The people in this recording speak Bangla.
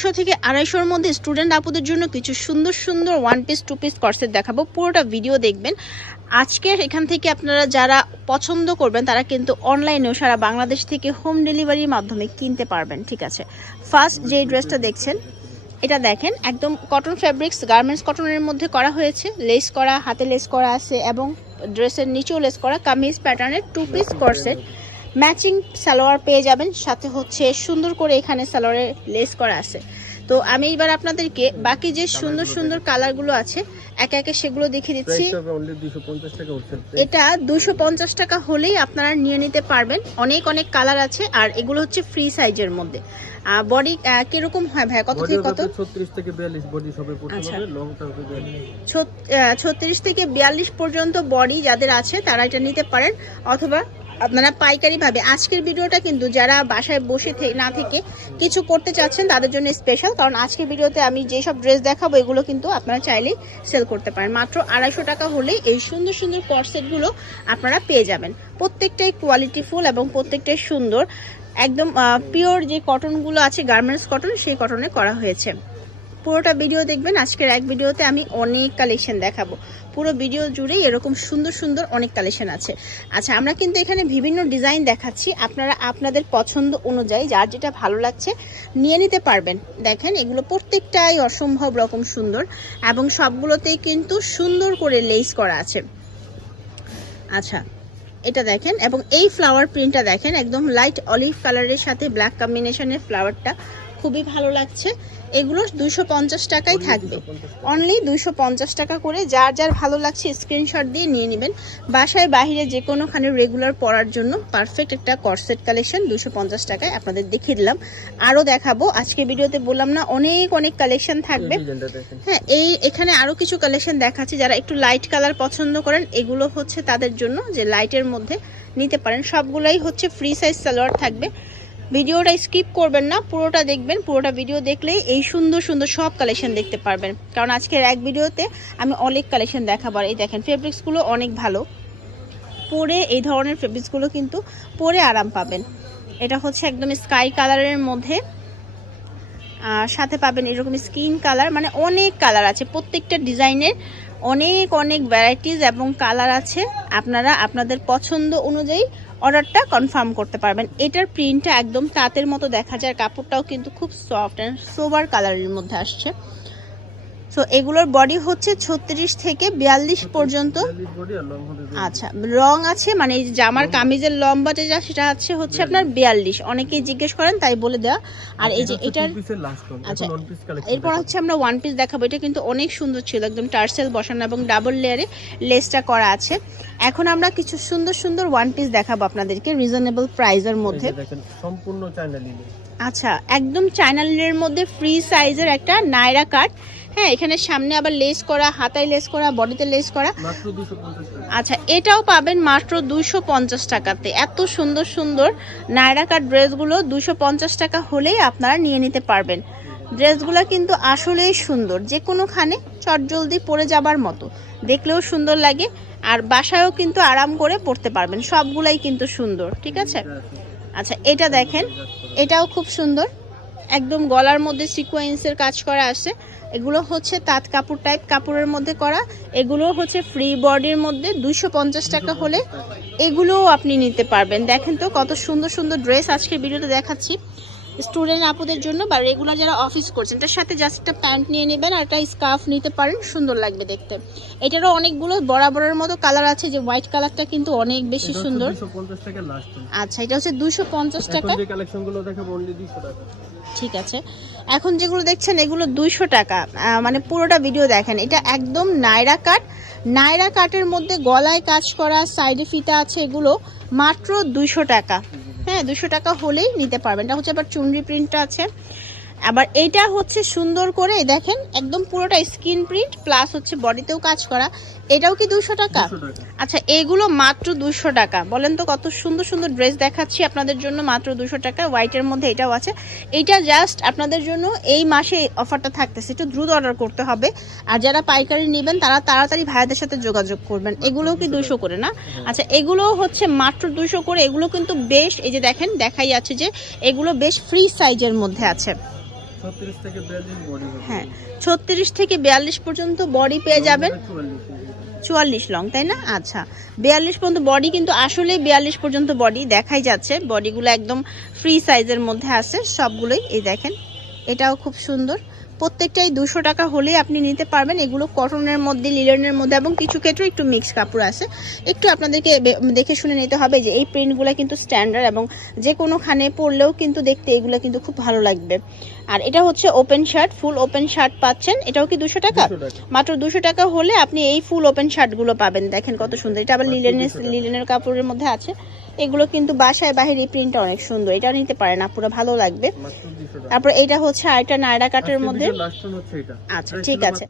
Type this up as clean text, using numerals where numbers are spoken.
200 থেকে 250-এর মধ্যে স্টুডেন্ট আপুদের জন্য কিছু সুন্দর সুন্দর one piece two piece corset দেখাবো। পুরোটা ভিডিও দেখবেন। আজকের এখান থেকে আপনারা যারা পছন্দ করবেন তারা কিন্তু অনলাইনেও সারা বাংলাদেশ থেকে হোম ডেলিভারির মাধ্যমে কিনতে পারবেন। ঠিক আছে, ফার্স্ট যে ড্রেসটা দেখছেন এটা দেখেন, একদম কটন ফ্যাব্রিক্স গার্মেন্টস কটনের মধ্যে করা হয়েছে, লেস করা, হাতে লেস করা আছে এবং ড্রেসের নিচেও লেস করা কামিজ প্যাটার্নের two piece corset. Matching salwar পেয়ে যাবেন, সাথে হচ্ছে সুন্দর করে এখানে সালোয়ারে লেস করা আছে। তো আমি এবার আপনাদেরকে বাকি যে সুন্দর সুন্দর কালারগুলো আছে একে একে সেগুলো দেখিয়ে দিচ্ছি। এটা 250 টাকা হলেই আপনারা নিয়ে নিতে পারবেন। অনেক অনেক কালার আছে আর এগুলো হচ্ছে ফ্রি সাইজের মধ্যে। বডি কিরকম হয় ভাই, কত থেকে কত? 36 থেকে 42 বডি সবে পড়তে হবে, লংটা হবে 36 থেকে 42 পর্যন্ত বডি যাদের আছে তারা এটা নিতে পারেন, অথবা আপনারা পাইকারি ভাবে। আজকের ভিডিওটা কিন্তু যারা বাসায় বসে না থেকে কিছু করতে চাচ্ছেন তাদের জন্য স্পেশাল, কারণ আজকের ভিডিওতে আমি যেসব ড্রেস দেখাবো এগুলো কিন্তু আপনারা চাইলেই সেল করতে পারেন। মাত্র 250 টাকা হলেই এই সুন্দর সুন্দর কর্সেটগুলো আপনারা পেয়ে যাবেন। প্রত্যেকটাই কোয়ালিটিফুল এবং প্রত্যেকটাই সুন্দর, একদম পিওর যে কটনগুলো আছে গার্মেন্টস কটন, সেই কটনে করা হয়েছে। পুরোটা ভিডিও দেখবেন। আজকের এক ভিডিওতে আমি অনেক কালেকশন দেখাবো, পুরো ভিডিও জুড়েই এরকম সুন্দর সুন্দর অনেক কালেকশন আছে। আচ্ছা, আমরা কিন্তু এখানে বিভিন্ন ডিজাইন দেখাচ্ছি, আপনারা আপনাদের পছন্দ অনুযায়ী যার যেটা ভালো লাগছে নিয়ে নিতে পারবেন। দেখেন এগুলো প্রত্যেকটাই অসম্ভব রকম সুন্দর এবং সবগুলোতেই কিন্তু সুন্দর করে লেস করা আছে। আচ্ছা, এটা দেখেন এবং এই ফ্লাওয়ার প্রিন্টটা দেখেন, একদম লাইট অলিভ কালারের সাথে ব্ল্যাক কম্বিনেশনের ফ্লাওয়ারটা খুবই ভালো লাগছে। এগুলো 250 টাকাই থাকবে, অনলি 250 টাকা করে। যার যার ভালো লাগছে স্ক্রিনশট দিয়ে নিয়ে নেবেন। বাসায় বাহিরে যে কোনোখানে রেগুলার পরার জন্য পারফেক্ট একটা কর্সেট কালেকশন 250 টাকায় আপনাদের দেখিয়ে দিলাম। আরও দেখাবো, আজকে ভিডিওতে বললাম না অনেক অনেক কালেকশন থাকবে। হ্যাঁ, এখানে আরও কিছু কালেকশন দেখাচ্ছি। যারা একটু লাইট কালার পছন্দ করেন এগুলো হচ্ছে তাদের জন্য, যে লাইটের মধ্যে নিতে পারেন। সবগুলাই হচ্ছে ফ্রি সাইজ সালোয়ার থাকবে। ভিডিওটা স্কিপ করবেন না, পুরোটা দেখবেন। পুরোটা ভিডিও দেখলেই এই সুন্দর সুন্দর সব কালেকশন দেখতে পারবেন, কারণ আজকের এক ভিডিওতে আমি অনেক কালেকশন দেখাবো। এই দেখেন ফেব্রিক্সগুলো অনেক ভালো, পরে এই ধরনের ফেব্রিক্সগুলো কিন্তু পরে আরাম পাবেন। এটা হচ্ছে একদম স্কাই কালারের মধ্যে, সাথে পাবেন এরকম স্কিন কালার, মানে অনেক কালার আছে। প্রত্যেকটা ডিজাইনের অনেক অনেক ভ্যারাইটিস এবং কালার আছে। আপনারা আপনাদের পছন্দ অনুযায়ী অর্ডারটা কনফার্ম করতে পারবেন। এটার প্রিন্টটা একদম তাঁতের মতো দেখা যায়, কাপড়টাও কিন্তু খুব সফট অ্যান্ড সোবার কালারের মধ্যে আসছে। সো এগুলোর বডি হচ্ছে 36 থেকে 42 পর্যন্ত। আচ্ছা, রং আছে, মানে এই জামার কামিজের লম্বা যেটা সেটা হচ্ছে আপনার 42। অনেকেই জিজ্ঞেস করেন তাই বলে দেওয়া। আর এই যে এটার আচ্ছা, এরপর হচ্ছে আমরা ওয়ান পিস দেখাবো। এটা কিন্তু অনেক সুন্দর ছিল, একদম টার্সেল বসানো এবং ডাবল লেয়ারে লেসটা করা আছে। এখন আমরা কিছু সুন্দর সুন্দর ওয়ান পিস দেখাবো আপনাদেরকে রিজনেবল প্রাইসের মধ্যে। সম্পূর্ণ চায়না লিনেন। আচ্ছা, একদম চায়না লিনেনের মধ্যে ফ্রি সাইজের একটা নায়রা কাট। হ্যাঁ, এখানে সামনে আবার লেস করা, হাতায় লেস করা, বডিতে লেস করা, মাত্র 250 টাকা। আচ্ছা, এটাও পাবেন মাত্র 250 টাকাতে। এত সুন্দর সুন্দর নায়রা কাট ড্রেসগুলো 250 টাকা হলেই আপনারা নিয়ে নিতে পারবেন। ড্রেসগুলো কিন্তু আসলেই সুন্দর, যে কোনোখানে চটজলদি পরে যাবার মতো, দেখলেও সুন্দর লাগে আর বাসায়ও কিন্তু আরাম করে পরতে পারবেন। সবগুলাই কিন্তু সুন্দর। ঠিক আছে, আচ্ছা এটা দেখেন, এটাও খুব সুন্দর, একদম গলার মধ্যে সিকোয়েন্সের কাজ করা আছে। এগুলো হচ্ছে তাঁত কাপড় টাইপ কাপড়ের মধ্যে করা। এগুলো হচ্ছে ফ্রি বডির মধ্যে 250 টাকা হলে এগুলোও আপনি নিতে পারবেন। দেখেন তো কত সুন্দর সুন্দর ড্রেস আজকের ভিডিওতে দেখাচ্ছি স্টুডেন্ট আপুদের জন্য বা রেগুলার যারা অফিস করছেন। এটার সাথে জাস্ট একটা প্যান্ট নিয়ে নেবেন আর একটা স্কার্ফ নিতে পারেন, সুন্দর লাগবে দেখতে। এটারও অনেকগুলো বরাবরের মতো কালার আছে, যে হোয়াইট কালারটা কিন্তু অনেক বেশি সুন্দর। 250 টাকা লাস্ট। আচ্ছা, এটা হচ্ছে 250 টাকা। এই কালেকশনগুলো দেখাবো অনলি 200 টাকা। ঠিক আছে, এখন যেগুলো দেখছেন এগুলো 200 টাকা। মানে পুরোটা ভিডিও দেখেন। এটা একদম নায়রা কাট, নায়রা কাটের মধ্যে গলায় কাজ করা, সাইডে ফিতা আছে, এগুলো মাত্র 200 টাকা। হ্যাঁ, 200 টাকা হলেই নিতে পারবেন। এটা হচ্ছে আবার চুনরি প্রিন্টটা আছে। আবার এইটা হচ্ছে সুন্দর করে দেখেন, একদম পুরোটা স্কিন প্রিন্ট প্লাস হচ্ছে বডিতেও কাজ করা। এটাও কি 200 টাকা? আচ্ছা, এগুলো মাত্র 200 টাকা। বলেন তো কত সুন্দর সুন্দর ড্রেস দেখাচ্ছি আপনাদের জন্য মাত্র 200 টাকা। হোয়াইটের মধ্যে এটাও আছে। এইটা জাস্ট আপনাদের জন্য এই মাসে অফারটা থাকতেছে, একটু দ্রুত অর্ডার করতে হবে। আর যারা পাইকারি নেবেন তারা তাড়াতাড়ি ভাইয়াদের সাথে যোগাযোগ করবেন। এগুলোও কি 200 করে না? আচ্ছা, এগুলোও হচ্ছে মাত্র 200 করে। এগুলো কিন্তু বেশ, এই যে দেখেন দেখাই আছে যে এগুলো বেশ ফ্রি সাইজের মধ্যে আছে। 36 থেকে 42 বডি হবে। হ্যাঁ 36 থেকে 42 পর্যন্ত বডি পেয়ে যাবেন। 44 লং তাই না? আচ্ছা 42 পর্যন্ত বডি, কিন্তু আসলে 42 পর্যন্ত বডি দেখাই যাচ্ছে। বডিগুলো একদম ফ্রি সাইজের মধ্যে আছে সবগুলোই। এই দেখেন এটাও খুব সুন্দর, প্রত্যেকটাই 200 টাকা হলে আপনি নিতে পারবেন। এগুলো কটনের মধ্যে, লিলেনের মধ্যে এবং কিছু ক্ষেত্রে একটু মিক্স কাপড় আছে। একটু আপনাদেরকে দেখে শুনে নিতে হবে যে এই প্রিন্টগুলো কিন্তু স্ট্যান্ডার্ড এবং যে কোনোখানে পরলেও কিন্তু দেখতে এগুলো কিন্তু খুব ভালো লাগবে। আর এটা হচ্ছে ওপেন শার্ট, ফুল ওপেন শার্ট পাচ্ছেন। এটাও কি 200 টাকা? 200 টাকা। মাত্র 200 টাকা হলে আপনি এই ফুল ওপেন শার্টগুলো পাবেন। দেখেন কত সুন্দর, এটা আবার লিলেনের কাপড়ের মধ্যে আছে। এগুলো কিন্তু বাসায় বাহিরে প্রিন্টটা অনেক সুন্দর, এটা নিতে পারেন আপুরা, ভালো লাগবে। মাত্র 200 টাকা। তারপর এটা হচ্ছে আরেকটা নায়রা কাটের আজকের মধ্যে। ভিডিও লাস্ট হচ্ছে এটা। আচ্ছা ঠিক আছে।